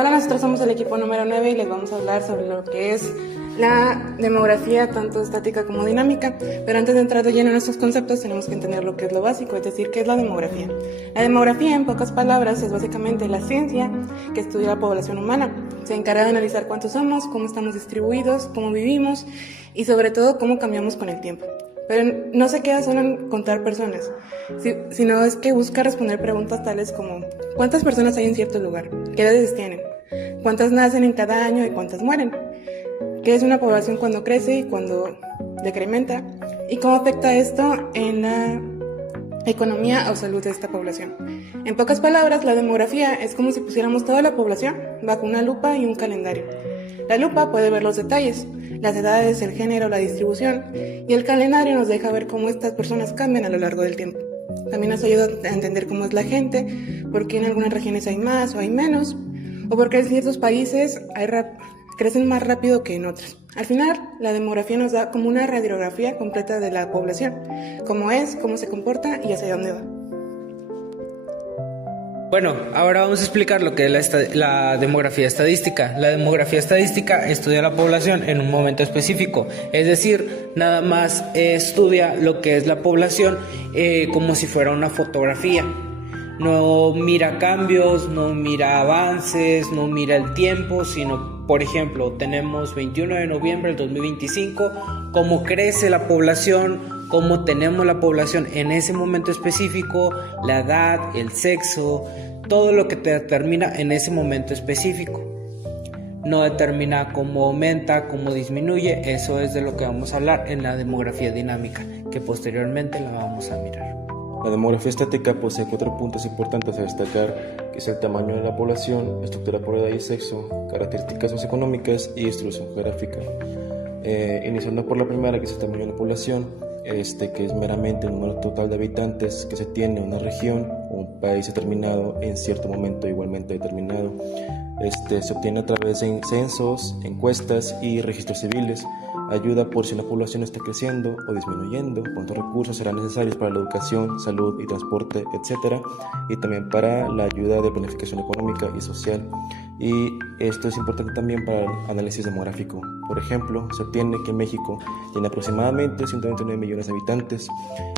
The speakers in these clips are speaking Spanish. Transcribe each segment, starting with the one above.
Hola, nosotros somos el equipo número 9 y les vamos a hablar sobre lo que es la demografía, tanto estática como dinámica. Pero antes de entrar de lleno en estos conceptos, tenemos que entender lo que es lo básico, es decir, qué es la demografía. La demografía, en pocas palabras, es básicamente la ciencia que estudia la población humana. Se encarga de analizar cuántos somos, cómo estamos distribuidos, cómo vivimos y sobre todo cómo cambiamos con el tiempo. Pero no se queda solo en contar personas, sino es que busca responder preguntas tales como ¿cuántas personas hay en cierto lugar? ¿Qué edades tienen? ¿Cuántas nacen en cada año y cuántas mueren? ¿Qué es una población cuando crece y cuando decrementa? ¿Y cómo afecta esto en la economía o salud de esta población? En pocas palabras, la demografía es como si pusiéramos toda la población bajo una lupa y un calendario. La lupa puede ver los detalles, las edades, el género, la distribución, y el calendario nos deja ver cómo estas personas cambian a lo largo del tiempo. También nos ayuda a entender cómo es la gente, por qué en algunas regiones hay más o hay menos, o por qué en ciertos países crecen más rápido que en otros. Al final, la demografía nos da como una radiografía completa de la población, cómo es, cómo se comporta y hacia dónde va. Bueno, ahora vamos a explicar lo que es la demografía estadística. La demografía estadística estudia la población en un momento específico, es decir, nada más estudia lo que es la población como si fuera una fotografía. No mira cambios, no mira avances, no mira el tiempo, sino, por ejemplo, tenemos 21 de noviembre del 2025, cómo crece la población, cómo tenemos la población en ese momento específico, la edad, el sexo, todo lo que te determina en ese momento específico. No determina cómo aumenta, cómo disminuye, eso es de lo que vamos a hablar en la demografía dinámica, que posteriormente la vamos a mirar. La demografía estática posee 4 puntos importantes a destacar, que es el tamaño de la población, estructura por edad y sexo, características socioeconómicas y distribución geográfica. Iniciando por la primera, que es el tamaño de la población, que es meramente el número total de habitantes que se tiene en una región o un país determinado en cierto momento igualmente determinado. Se obtiene a través de censos, encuestas y registros civiles. Ayuda por si una población está creciendo o disminuyendo, cuántos recursos serán necesarios para la educación, salud y transporte, etc. Y también para la ayuda de planificación económica y social. Y esto es importante también para el análisis demográfico. Por ejemplo, se obtiene que México tiene aproximadamente 129 millones de habitantes.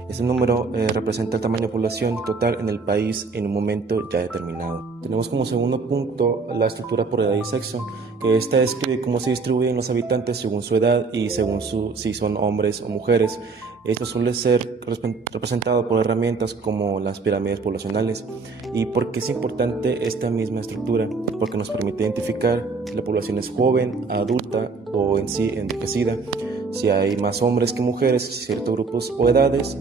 Este número representa el tamaño de población total en el país en un momento ya determinado. Tenemos como segundo punto la estructura por edad y sexo, que esta describe cómo se distribuyen los habitantes según su edad y según si son hombres o mujeres. Esto suele ser representado por herramientas como las pirámides poblacionales. ¿Y por qué es importante esta misma estructura? Porque nos permite identificar si la población es joven, adulta o en sí envejecida, si hay más hombres que mujeres, ciertos grupos o edades,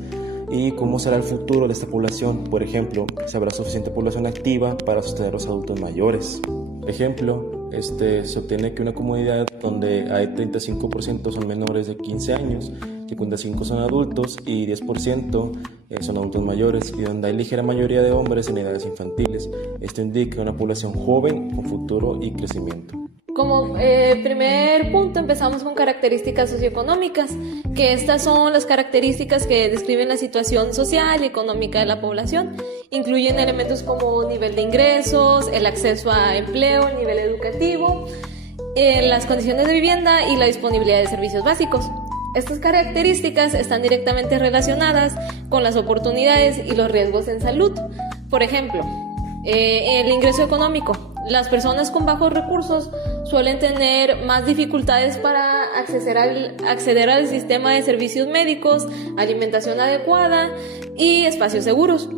y cómo será el futuro de esta población. Por ejemplo, si habrá suficiente población activa para sostener a los adultos mayores. Por ejemplo, se obtiene que una comunidad donde hay 35% son menores de 15 años, 55% son adultos y 10% son adultos mayores, y donde hay ligera mayoría de hombres en edades infantiles. Esto indica una población joven con futuro y crecimiento. Como primer punto empezamos con características socioeconómicas, que estas son las características que describen la situación social y económica de la población. Incluyen elementos como nivel de ingresos, el acceso a empleo, el nivel educativo, las condiciones de vivienda y la disponibilidad de servicios básicos. Estas características están directamente relacionadas con las oportunidades y los riesgos en salud. Por ejemplo, el ingreso económico. Las personas con bajos recursos suelen tener más dificultades para acceder al sistema de servicios médicos, alimentación adecuada y espacios seguros.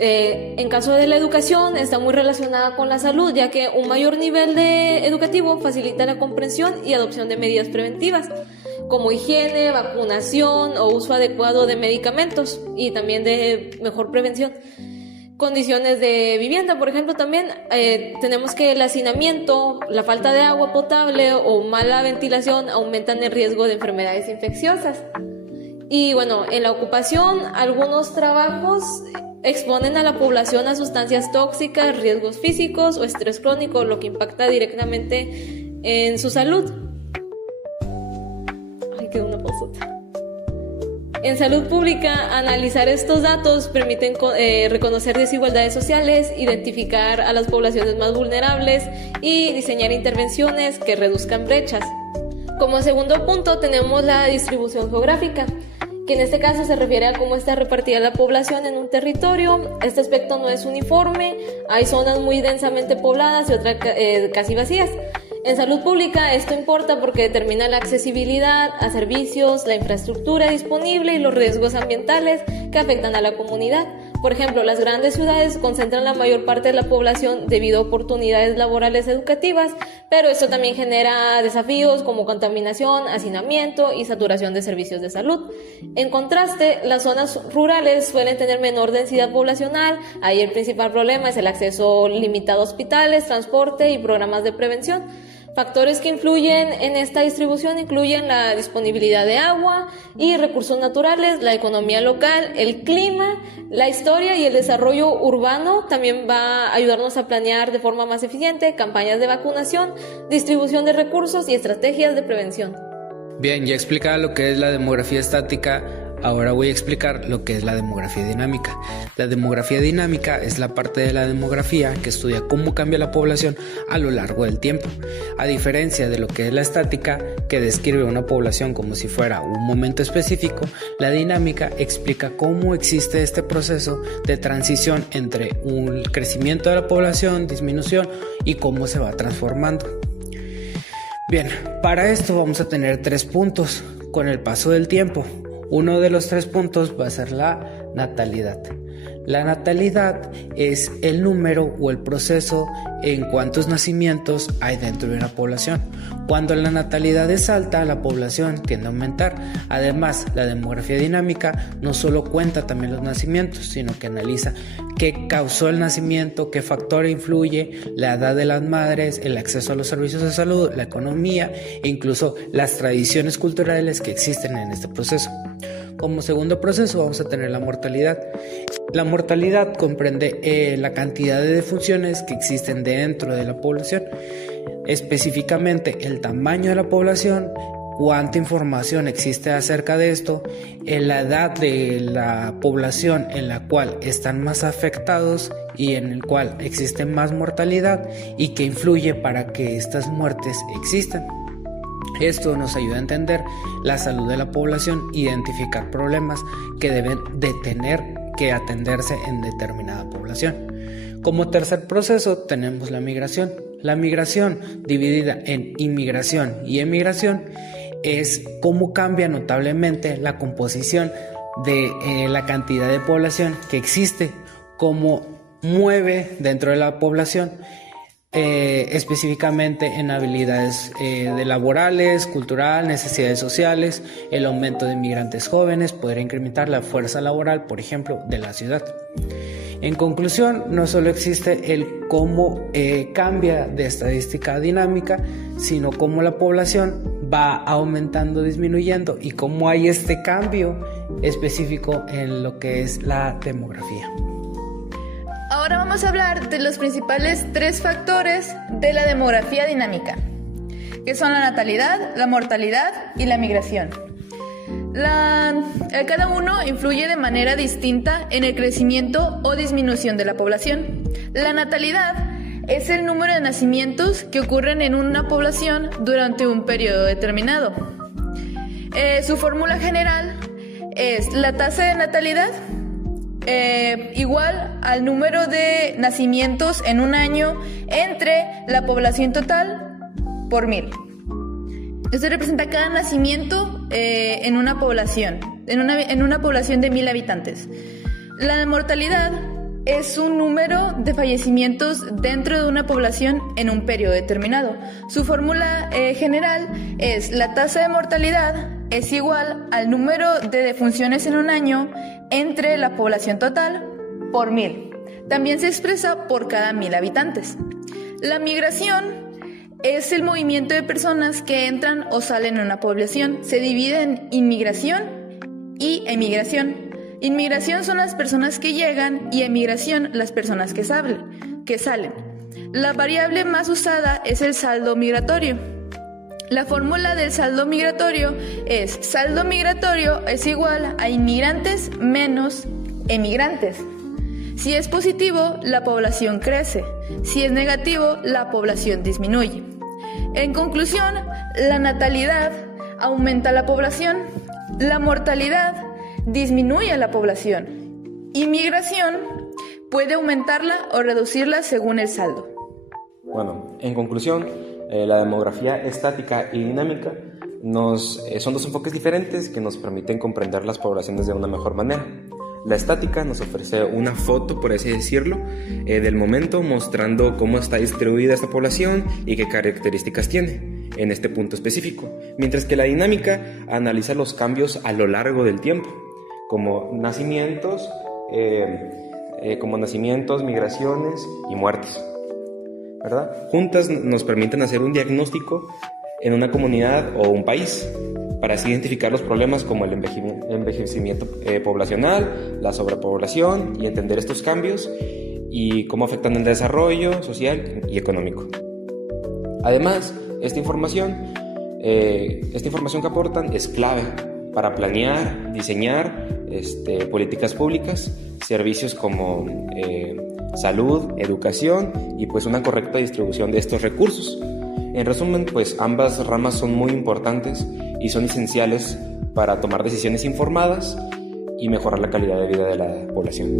En caso de la educación, está muy relacionada con la salud, ya que un mayor nivel educativo facilita la comprensión y adopción de medidas preventivas, como higiene, vacunación o uso adecuado de medicamentos y también de mejor prevención. Condiciones de vivienda, por ejemplo, también tenemos que el hacinamiento, la falta de agua potable o mala ventilación aumentan el riesgo de enfermedades infecciosas. Y bueno, en la ocupación, algunos trabajos exponen a la población a sustancias tóxicas, riesgos físicos o estrés crónico, lo que impacta directamente en su salud. Ay, quedó una pausota. En salud pública, analizar estos datos permiten reconocer desigualdades sociales, identificar a las poblaciones más vulnerables y diseñar intervenciones que reduzcan brechas. Como segundo punto tenemos la distribución geográfica, que en este caso se refiere a cómo está repartida la población en un territorio. Este aspecto no es uniforme, hay zonas muy densamente pobladas y otras casi vacías. En salud pública esto importa porque determina la accesibilidad a servicios, la infraestructura disponible y los riesgos ambientales que afectan a la comunidad. Por ejemplo, las grandes ciudades concentran la mayor parte de la población debido a oportunidades laborales educativas, pero esto también genera desafíos como contaminación, hacinamiento y saturación de servicios de salud. En contraste, las zonas rurales suelen tener menor densidad poblacional. Ahí el principal problema es el acceso limitado a hospitales, transporte y programas de prevención. Factores que influyen en esta distribución incluyen la disponibilidad de agua y recursos naturales, la economía local, el clima, la historia y el desarrollo urbano. También va a ayudarnos a planear de forma más eficiente campañas de vacunación, distribución de recursos y estrategias de prevención. Bien, ya explicaba lo que es la demografía estática. Ahora voy a explicar lo que es la demografía dinámica. La demografía dinámica es la parte de la demografía que estudia cómo cambia la población a lo largo del tiempo. A diferencia de lo que es la estática, que describe una población como si fuera un momento específico, la dinámica explica cómo existe este proceso de transición entre un crecimiento de la población, disminución y cómo se va transformando. Bien, para esto vamos a tener 3 puntos con el paso del tiempo. Uno de los 3 puntos va a ser la natalidad. La natalidad es el número o el proceso en cuántos nacimientos hay dentro de una población. Cuando la natalidad es alta, la población tiende a aumentar. Además, la demografía dinámica no solo cuenta también los nacimientos, sino que analiza qué causó el nacimiento, qué factor influye, la edad de las madres, el acceso a los servicios de salud, la economía e incluso las tradiciones culturales que existen en este proceso. Como segundo proceso vamos a tener la mortalidad. La mortalidad comprende la cantidad de defunciones que existen dentro de la población, específicamente el tamaño de la población, cuánta información existe acerca de esto, la edad de la población en la cual están más afectados y en el cual existe más mortalidad y que influye para que estas muertes existan. Esto nos ayuda a entender la salud de la población e identificar problemas que deben de tener que atenderse en determinada población. Como tercer proceso tenemos la migración. La migración, dividida en inmigración y emigración, es cómo cambia notablemente la composición de la cantidad de población que existe, cómo mueve dentro de la población, específicamente en habilidades de laborales, cultural, necesidades sociales, el aumento de inmigrantes jóvenes podría incrementar la fuerza laboral, por ejemplo, de la ciudad. En conclusión, no solo existe el cómo cambia de estadística dinámica, sino cómo la población va aumentando, disminuyendo y cómo hay este cambio específico en lo que es la demografía. Ahora vamos a hablar de los principales 3 factores de la demografía dinámica, que son la natalidad, la mortalidad y la migración. Cada uno influye de manera distinta en el crecimiento o disminución de la población. La natalidad es el número de nacimientos que ocurren en una población durante un periodo determinado. Su fórmula general es la tasa de natalidad igual al número de nacimientos en un año entre la población total por 1000. Esto representa cada nacimiento en una población, en una población de 1000 habitantes. La mortalidad es un número de fallecimientos dentro de una población en un periodo determinado. Su fórmula general es la tasa de mortalidad es igual al número de defunciones en un año entre la población total por 1000. También se expresa por cada 1000 habitantes. La migración es el movimiento de personas que entran o salen en una población. Se divide en inmigración y emigración. Inmigración son las personas que llegan y emigración las personas que salen. La variable más usada es el saldo migratorio. La fórmula del saldo migratorio es: saldo migratorio es igual a inmigrantes menos emigrantes. Si es positivo, la población crece. Si es negativo, la población disminuye. En conclusión, la natalidad aumenta la población, la mortalidad disminuye a la población. Inmigración puede aumentarla o reducirla según el saldo. Bueno, en conclusión, la demografía estática y dinámica son dos enfoques diferentes que nos permiten comprender las poblaciones de una mejor manera. La estática nos ofrece una foto, por así decirlo, del momento, mostrando cómo está distribuida esta población y qué características tiene en este punto específico, mientras que la dinámica analiza los cambios a lo largo del tiempo, como nacimientos, migraciones y muertes, ¿verdad? Juntas nos permiten hacer un diagnóstico en una comunidad o un país, para así identificar los problemas como el envejecimiento poblacional, la sobrepoblación, y entender estos cambios y cómo afectan el desarrollo social y económico. Además, esta información que aportan es clave para planear, diseñar políticas públicas, servicios como salud, educación y pues una correcta distribución de estos recursos. En resumen, pues ambas ramas son muy importantes y son esenciales para tomar decisiones informadas y mejorar la calidad de vida de la población.